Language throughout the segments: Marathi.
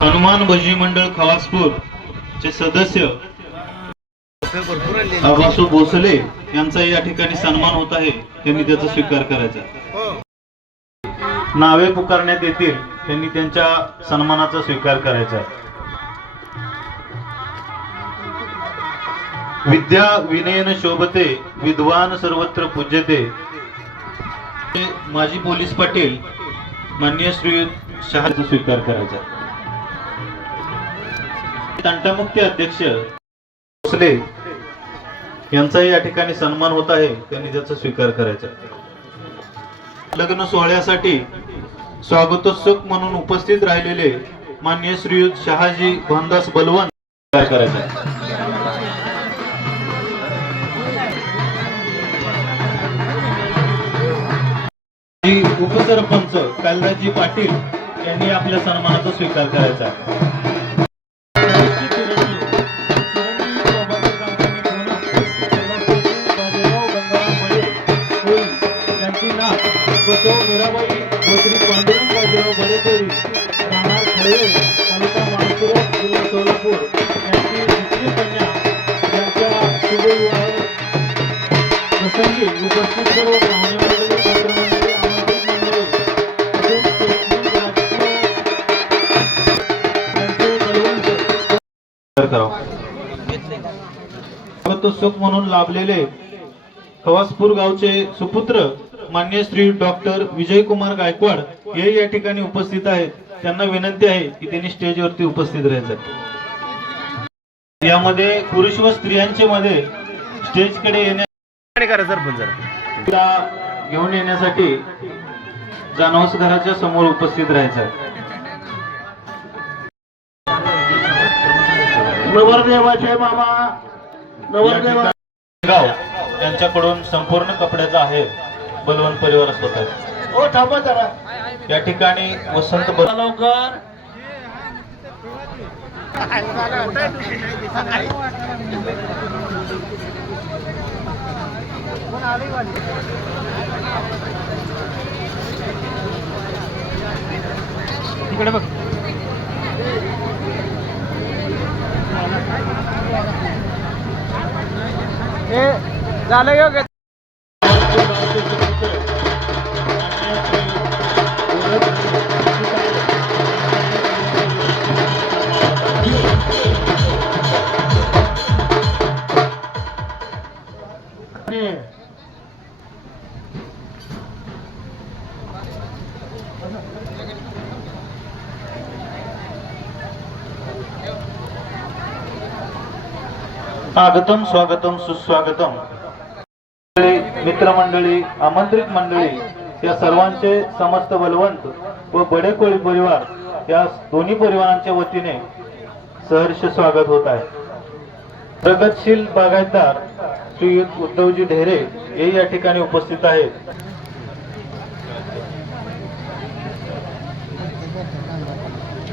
हनुमान भजी मंडळ खवासपूर चे सदस्य आबासू भोसले यांचा या ठिकाणी सन्मान होत आहे, त्यांनी त्याचा स्वीकार करायचा। नावे पुकारण्यात येतील, त्यांनी त्यांच्या सन्मानाचा स्वीकार करायचा आहे। विद्या विनयन शोभते, विद्वान सर्वत्र पूज्यते। माजी पोलीस पाटील माननीय श्री शहाचा स्वीकार करायचा। तंटामुक्ती अध्यक्ष भोसले यांचा या ठिकाणी सन्मान होत आहे, त्यांनी त्याचा स्वीकार करायचा। लग्न सोहळ्यासाठी स्वागतोत्सुक म्हणून उपस्थित राहिलेले माननीय श्री शहाजी भानदास बलवंत स्वीकार करायचा। उपसरपंच कालदाजी पाटील यांनी आपल्या सन्मानाचा स्वीकार करायचा। स्वागतोत्सुक म्हणून लाभलेले खवासपूर गावचे सुपुत्र मान्य श्री डॉक्टर विजयकुमार गायकवाड हे या ठिकाणी उपस्थित आहेत। त्यांना विनंती आहे की त्यांनी स्टेजवरती उपस्थित राहायचं। यामध्ये पुरुष व स्त्रियांचे मध्ये स्टेजकडे घेऊन येण्यासाठी जानवस घराच्या समोर उपस्थित राहायचं। नवरदेवाचे मामा नवरदेव गाव यांच्याकडून संपूर्ण कपड्याचा आहे बलवंत परिवार स्वतः। ओ थांबा जरा, या ठिकाणी वसंत लवकर इकडे बघ। हे झालं योग्य। स्वागतम स्वागतम सुस्वागतम। मित्रमंडळी, आमंत्रित मंडळी, या सर्वांचे समस्त बलवंत व बडे कोळी परिवार या दोन्ही परिवारांच्या वतीने सहर्ष स्वागत होत आहे। प्रगतशील बागायतदार श्री उद्धवजी ढेरे हे या ठिकाणी उपस्थित आहेत।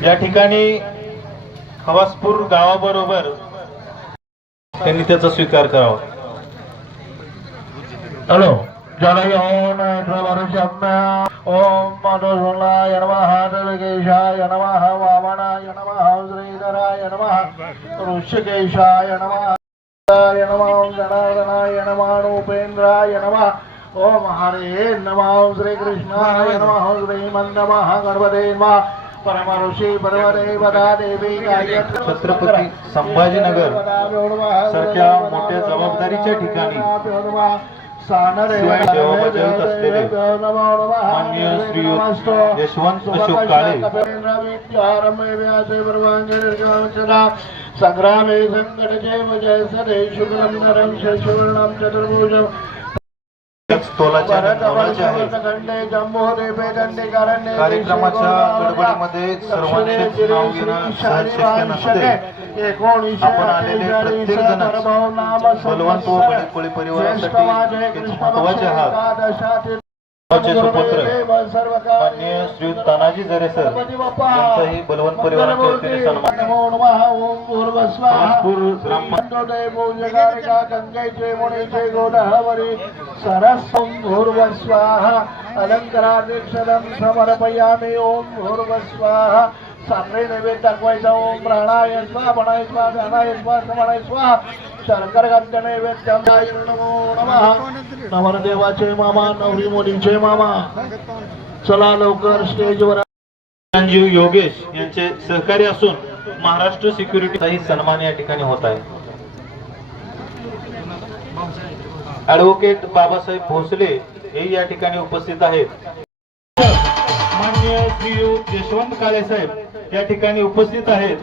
या ठिकाणी खवासपूर गावाबरोबर त्यांनी त्याचा स्वीकार करावा। हॅलो जय ओम ओम मधुसूदनाय नमः देवकेशाय नमः वामनाय नमः श्रीधराय नमः ऋषिकेशाय नमः जनार्दनाय नमः उपेंद्राय नमः ओम हरे नमः श्री कृष्णाय नमः श्रीमन् नमः गणपते नमः परम ऋषी परमदेव देवी गायत्री। छत्रपती संभाजीनगर सारख्या मोठ्या जबाबदारीच्या ठिकाणी सेवा बजावत असलेले माननीय श्री यशवंत अशोक काळे संग्रामे संकट जय जय सदे शुक्लम नरम शशिवर्णम चतुर्भुजम कार्यक्रमाच्या गडबडीमध्ये सर्वांचेच नाव घेणं सहज शक्य नसते। आपण आलेले प्रत्येक जण बलवंत व बडे कोळी परिवारासाठी महत्वाचे आहात। सुपुत्र माननीय श्री तानाजी जरे सर यांचाही बलवंत परिवाराच्या वतीने सन्मान। गंगेचे मुनीचे गोदावरी सरस्वं भूर्भुवः स्वाहा अलंकारादिक्षरं समर्पयामि ओम भूर्भुवः स्वाहा साखरे नैवेद्य दाखवायचा. ओम प्राणाय स्वाहा म्हणाय स्वाहा ध्यानाय स्वाहा समानाय स्वाहा शंकर घातल्या नैवेद्य नमो नमः. नवरदेवाचे मामा नवरी मुलीचे मामा चला लवकर स्टेजवर. संजीव योगेश यांचे सहकारी असून महाराष्ट्र सिक्युरिटीचाही सन्मान या ठिकाणी होत आहे. ऍडव्होकेट बाबासाहेब भोसले हे या ठिकाणी उपस्थित आहेत. माननीय श्रीयुत यशवंत काळे साहेब या ठिकाणी उपस्थित आहेत.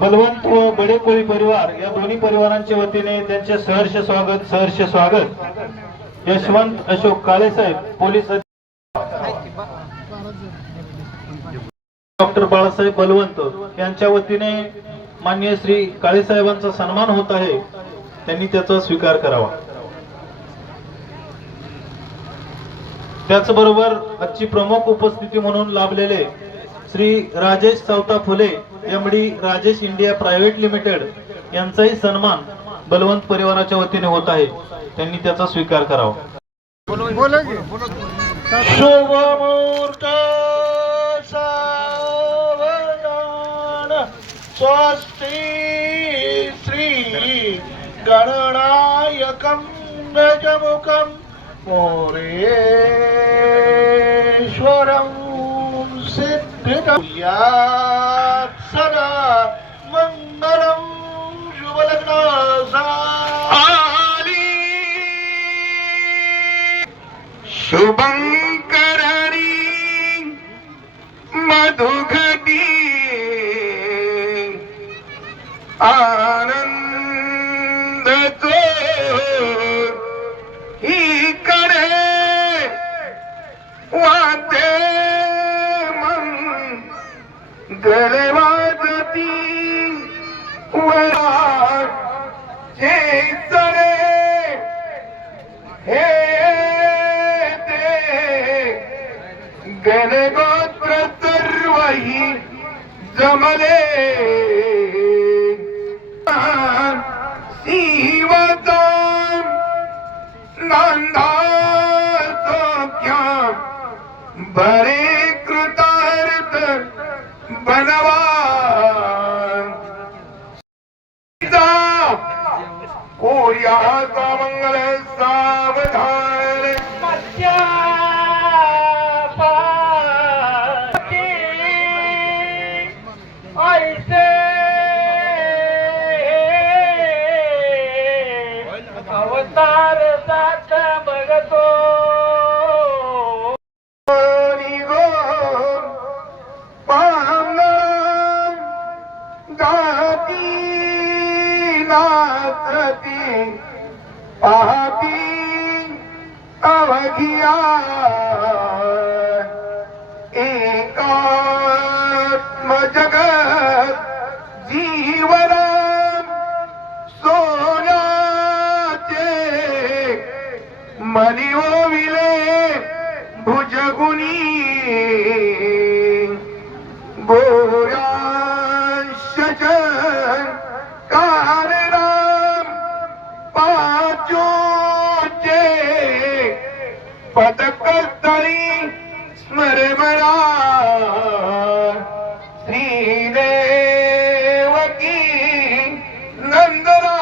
बलवंत व बडे कोळी परिवार या दोन्ही परिवारांच्या वतीने त्यांचे सहर्ष स्वागत. यशवंत अशोक काळे साहेब पोलीस डॉक्टर बाळासाहेब बलवंत यांच्या वतीने माननीय श्री काळे साहेबांचा सन्मान होत आहे. त्यांनी त्याचा स्वीकार करावा. त्याचबरोबर आजची प्रमुख उपस्थिती म्हणून लाभलेले श्री राजेश चौथा Phule MD Rajesh India private limited यांचाही सन्मान बलवंत परिवाराच्या वतीने होत आहे. त्यांनी त्याचा स्वीकार करावा. शुभ मुहूर्त सावधान स्वस्ति श्री गणनायकं गजमुखं मोरेश्वरं सिद्धितं यात् सदा मंगलं शुभलग्नासा शुभंकरी मधुघटी आनंद तो ही करे वाते मंगल वाजती वरात हे सरे हे गणगोत्र सर्वही जमले शिवता नांदा सोख्या बरे कृतार्थ बनवा कोर्याचा मंगल सावधान अवतार सात बघतो नाचती पाहती अवघिया एकात्म जगत जीवना सोन्याचे मनी ओविले भुजगुनी गोरांश कारराम पाचोचे पदक तरी स्मरमरा श्रीदेवकी नंदरा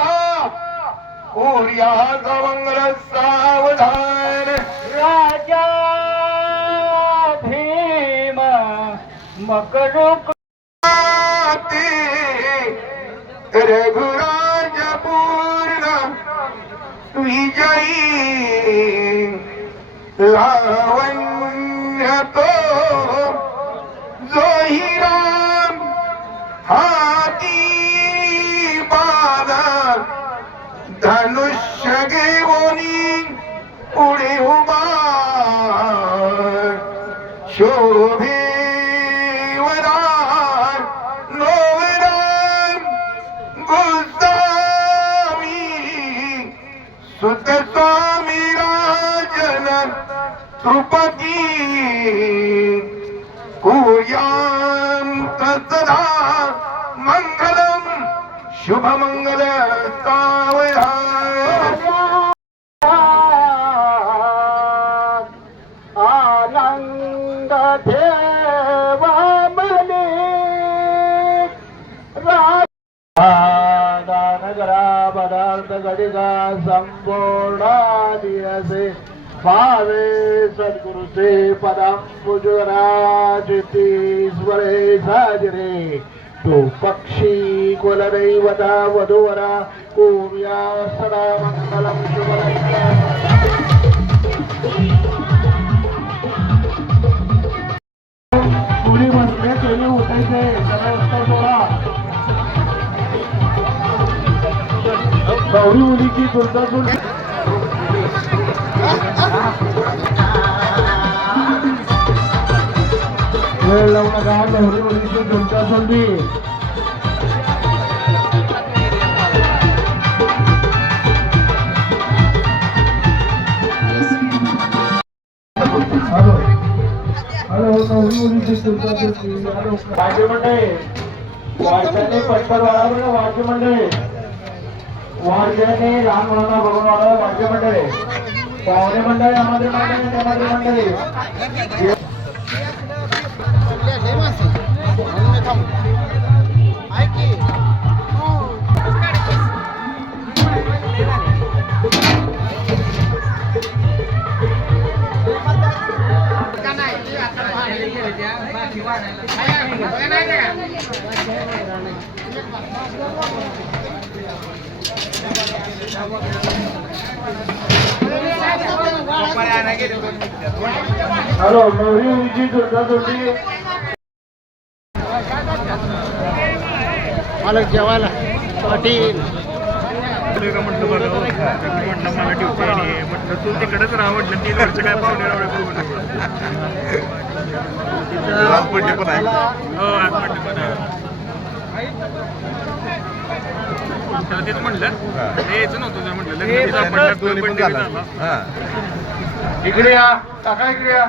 कोर्या गवंगल सावधान राजा भीम मकरुक रघुराज पूर्ण विजयी लावण्य तो जोही राम हाती बाला धनुष्य घेऊनी पुढे उभा शोभे सुत स्वामी राजन कृपती कुर्यान्त सदा मंगलम शुभमंगल आनंद ठेवा मने करा पदार्थ घडिका संपूर्ण दियसे भावे सद्गुरुचे पदांबुजराजितीश्वरे साजरे तो पक्षी कुलदैवता वधूवरा कुर्या सदा मंगलम शुभलग्न मुली बसले केले उठायचे सगळे उत्तर सोडा गौरी मुलीची दुर्दासून वेळ लावू नका गौरी मुलीची दुर्दासूंडी हॅलो गौरी मुलीची दुर्दासूंडी वाद्य मंडळी वाद्याने पत्तर वाढवलं वाद्य मंडळी वाद्याने लहान मुलांना बघून वाढवलं वाद्य मंडळी पाहुणे मंडळी आमंत्रण मंडळी त्यामध्ये मंडळी हॅलो गौरी मुलीची दुर्दासूंडी मला जेवायला पाटील म्हटलं बघा म्हटलं मला ड्युटी आहे म्हटलं तू तिकडेच राहा म्हटलं 3 वर्ष काय पाहुणे पडले पण आहे हो आज म्हटलं पण त्याला तेच म्हटलं यायचं नव्हतं तुझं म्हटलं इकडे या काका इकडे या